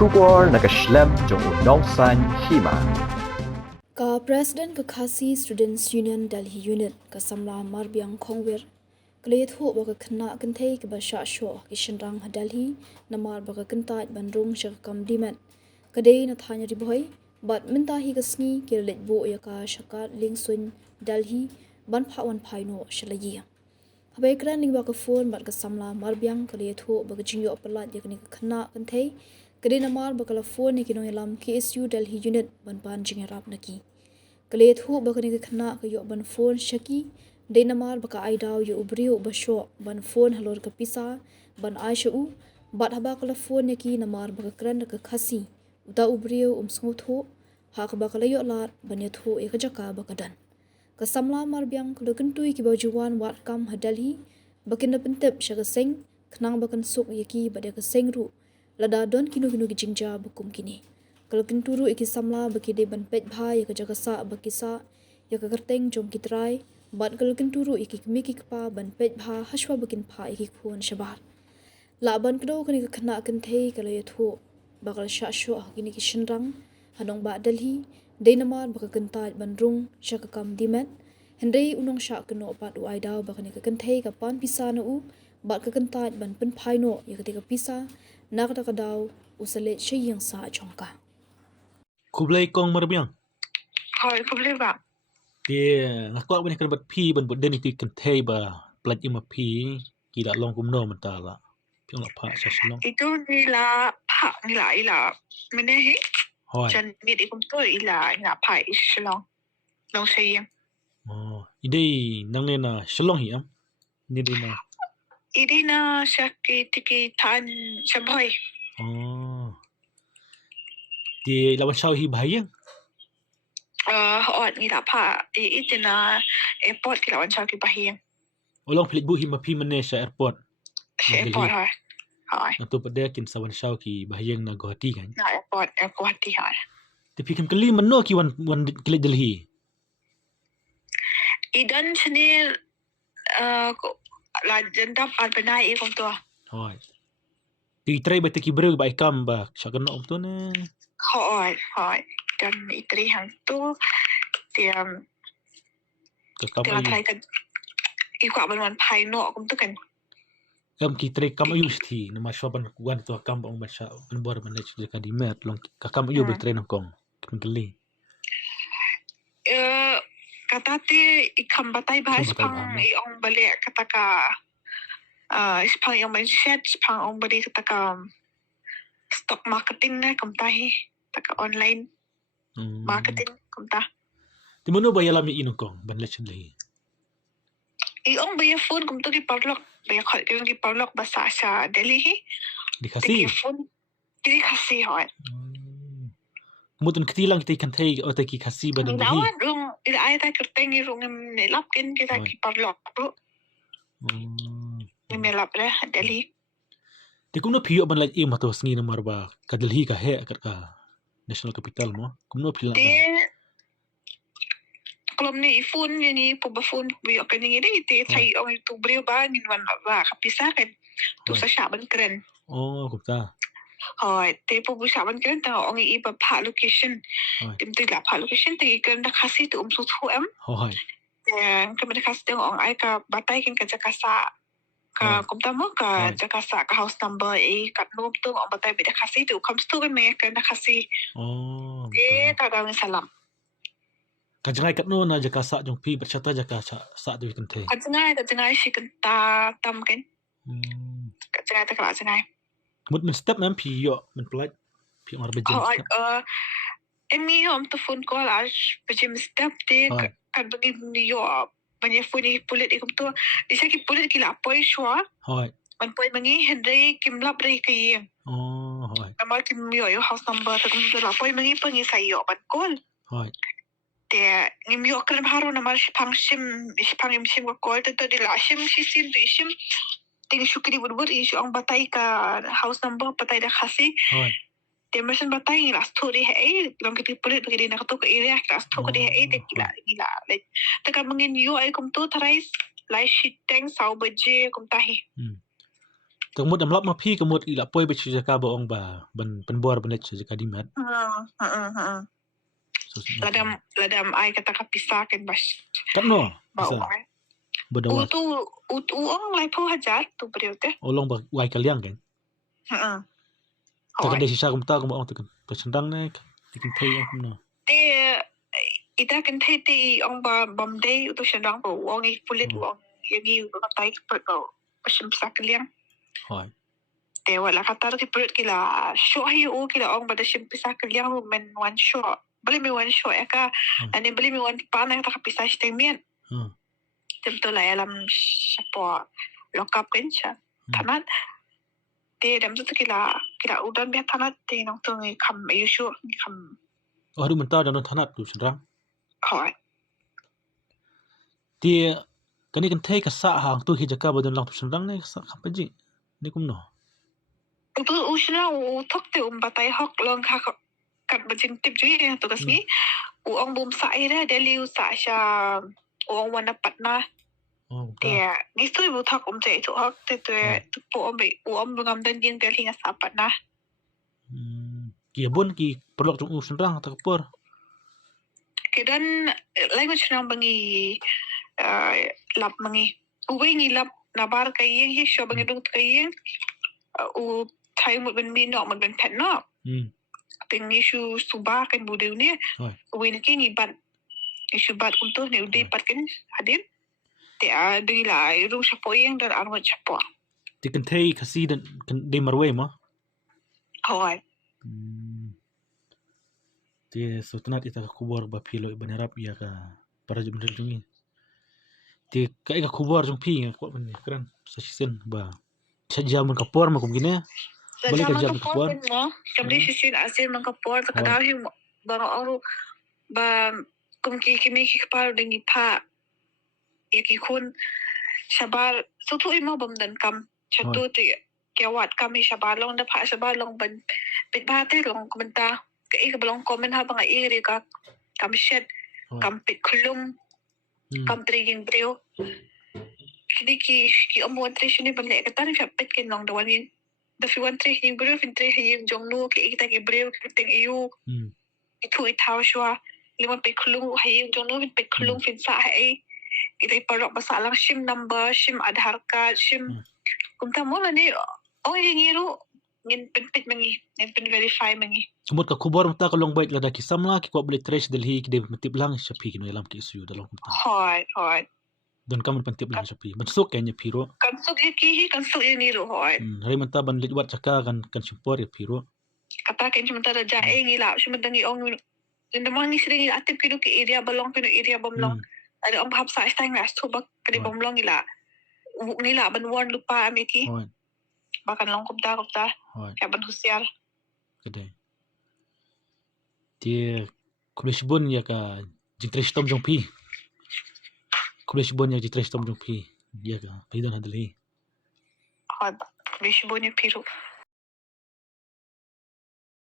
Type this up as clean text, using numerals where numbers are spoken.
Shubor nakaslem jong unongsan hima. Ka President ka Khasi Students Union Delhi Unit ka Samla Marbiang Khongwer Klet ho ba ka khna kan thei ka ba sha sho ki shinrang ha Delhi namar ba ka kanta bandrung shak kam dimet ka dei na thanya ri boy bat minta hi ka sni ki let bo ya ka shakat lingsun Delhi ban pha wan phai no shlayi habai kran ning ba ka phone bat ka Samla Marbiang klet ho ba ka jingyo palat ya ka khna kan thei kadina mar bakala phone ni kinong lam KSU Delhi Unit ban pan jing rap naki kalet hu bakani ka khna ka yo ban phone shaki deina mar baka ai daw yo ubriu basho ban phone halor ka pisa ban aisha u bat haba kala phone yaki na mar baka kran ka khasi uta ubriu smooth ho ha ka bakala yo lar ban yat ho e ka jaka baka dan ka Samla Marbiang ka kentui ki bajuwan wat kam ha Delhi bakin na pentep shaga seng khnang bakan suk yaki bada ka seng ru lada don kinu ki jingja bukum kini kalau kenturu iki Samla baki de ban pet bha ya ka jaga sa baki sa ya ka kerteng jom kitrai bat kalau kenturu iki miki kpa ban pet bha hashwa bakin pha iki khon shabar la ban kdo kani ka khna kan thei kala ya thu bakal sha sho kini ki shinrang hanong ba Delhi deinamar baka kanta bandrung shaka kam dimet hendrei unong sha kno pat u ai daw bakani ka kan thei ka pan pisa na u bat ka kanta ban pen phai no ya ka pisa nakata ka daw usale shiyang sa chongka Kublai kong Marbiang. Hoi, kublai ba? Dia ngakak bani kan bat pi ban bat den itu kan thei ba plat ima pi kila long kumno mentala. Piang la pha sa silong. Itu nila pak nila ila menehi. Hoi. Jan ni di kum tu ila pak isilong. Long sayang. Oh, idei nang ne na silong hiam. Ni di na. Idi na syaki tiki tan syaboy. Oh. Dia lawan syau hi bahayang. Hot nila pak itu na airport kila wan syaki bahiyang. Olong pelik bu hi mapi Malaysia airport. Airport hoi. Hoi. Nanti pada kin sawan syau ki bahayang na Guwahati kan. Na airport hati hoi. Tapi kan kali mano ki wan kile Delhi. Idan sini la jendap al benai ikum tu. Hoi. Ti try ba ki breu ba ikam ba syakana om tu na. Hoi. Dan itri hang tu tiam Kakam tengah ayu. try kan ikut abang pai no kum tu kan. Kam ki try kam ayu sti nama syaban wan tu kam ong masya ban bor manage jeka di mer long kakam ayu ba try nang kong. Kembali. Kata ti ikam batai bahas Ikam batai pang bahas. iong balik kata ka ispang iong mindset ispang ong balik kata ka stock marketing na kum tahi kata ka online marketing kum tah. Di mana ba yalam ni kong ban lech Delhi. Iong baya phone kum tu di parlok baya khol di parlok bahasa sa Delhi hi. Dikasih. Di phone di kasih hoi. Kemudian ketilang kita ikan thai atau ki kasih ban Delhi. Lawan rung ila ay ta kerteng rung nilap kin kita Hoi. ki parlok bro. Nilap dah Delhi. Di kumno piyo ban lech im atau sengi nomor ba ka Delhi ka he kat ka national capital mo. Kumno pilang Di ban. kalau ni phone ni puba phone biyo kan ni ni ti thai ong tu brio ba ni wan ba kapisa kan tu sa sha ban kren Oh, kumta. hoi te pubu sha ban kren ta ong i ba pha location Hoi. tim tu la pha location ti kan da khasi tu su thu am Hoi. kan da khasi tu ong ai ka batai kan ka jakasa ka kumta mo ka jakasa ka house number e kat nom tu ong batai bi da khasi tu kam tu me kan da khasi Oh. ta da salam Kajangai kat no na jaka sa jong pi bercata jaka sa tu ikan thai. ka jangai shi kan ta tam kan ka jangai ta ka jangai Mut men step men pi yo men plat pi or bejen Hoi, step. Emi om tu phone call aj pajim step te Hoi. kan bagi yo banyak phone ni pulit ikum tu disa ki pulit ki la poi shwa Hoi. man poi mangi hendai kim lap ri ki Oh, hoi. nama kim yo house number ta kum tu la poi mangi pangi sai yo ban call Hoi. te ngim yo kan bharo nama pang sim ko call te to di la sim di sim ting shukri burbur isu ang batai ka house number batai da khasi Hoi. te mesin batai la story hai long ki pulit bagi nak tu ke area la story hai te gila le te kan mangin yo ai kum tu tharai lai shit teng sau baje kum tahi Kemud amlap ma phi kemud ila poi be jaka ba ong ba ban penbor benet jaka dimat. So ladam ai kata kapisah kan bas. Kat no. Bau Bisa. ai. Berdawas. Utu ong lai po hajar tu beriu teh. Olong ba wai kaliang kan. Tak ada sisa kum ta kum ong tekan. Pesendang ne tikin thei ong kum no. Te ita kan thei te ong ba bam day utu sendang po ong I pulit ong yagi ba tai per ko. Pasem sa kaliang. Hoi. Te wala kata ki perut kila show hi o kila ong ba da sim pisah kaliang men one shot. Beli mi one shot ya ka. Ani beli mi one pan ya tak pisah stemian. Betul lah alam siapa lokap kan siya. Tanat. Te dam tu kila udan biar tanat te nong tu ngi kam ayu show ngi kam. Oh aduh mentah dan tanat tu sendang. Koi. Dia kani kan thei ka sa hang tu hi jaka ba dan lang tu sendang ne sa kam paji. Ni kum no. Utu usna u tok te batai hok long ka kat bajin tip ju ya tu kasmi. U ong bum sa ira deli u sa sha ong wana patna. Oh. Dia ni tu ibu thak te tu hok te tu po ombe u om ngam dan jing tel hinga sa patna. Ki bun ki perlu tu sendang tak por. Kedan language nang bangi lap mangi uwe ngi lap nabar kayeng hi sho bangi dung kayeng u thai một bên mi nọ một bên pet nọ tình isu suba kan budeu ni uwe ni ki ngi ban isu bat untuk ni ude pat kan hadir te a dei lai ru chapo yeng dan arwa chapo Ti kan thei khasi dan kan de marwe ma. hoi Ti so tanat ita ka kubor ba philo banarap ya ka para jum dil tungi. Ti ka ka kubor jung phi ko ban kran sa sisen ba. Saja mun ka por ma kum gine. Boleh ka jam ka por. Kamdi sisin asin man ka por ta ka hi ba ro ba kum ki kimi ki par dengi pa yaki kun sabar sutu imo bam dan kam chatu ti kewat kami sabar long da pa sabar long ban pit ba te long komenta ka ik belong komen ha bang iri ka kam shed kam pit kulum kam triging breo kini ki omo tre shini ban le ka tan fa pit kin long da wani da fi wan tre king breo fin tre him jong nu ki ik ta ki breo ki ting iu itu itau shwa liman pit kulum hayim jong nu pit kulum fin sa hai kita perlu masalah SIM number, SIM Aadhaar card, SIM. Kumta mo ni oh hingiru ngin pin mangi, ngin verify mangi. Kumut ka kubor mata ka long bait lada ki samla ki ko boleh trace delhi ki de matip lang sa phi ki no alam ki isu dalam kumta. Hoi. Don kam pantip lang sa phi. Mansuk kanya phiro. Kansuk ki kansuk hingiru hoi. Hari mata ban lidwat chaka kan simpor ya phiro. Kata kan cuma tada jae ngila, cuma dangi ong inda mangi sering aktif kinu ki area balong kinu area bomlong. Ada om hap sa istang ras tu bak kadi bomlong ila nila ban warn lupa amiti bahkan long kumta ya ban husiar kade dia kulishbun ya ka jitrish tom jong phi kulishbun ya jitrish tom jong phi ya ka pidon hadli hoi kulishbun ya piru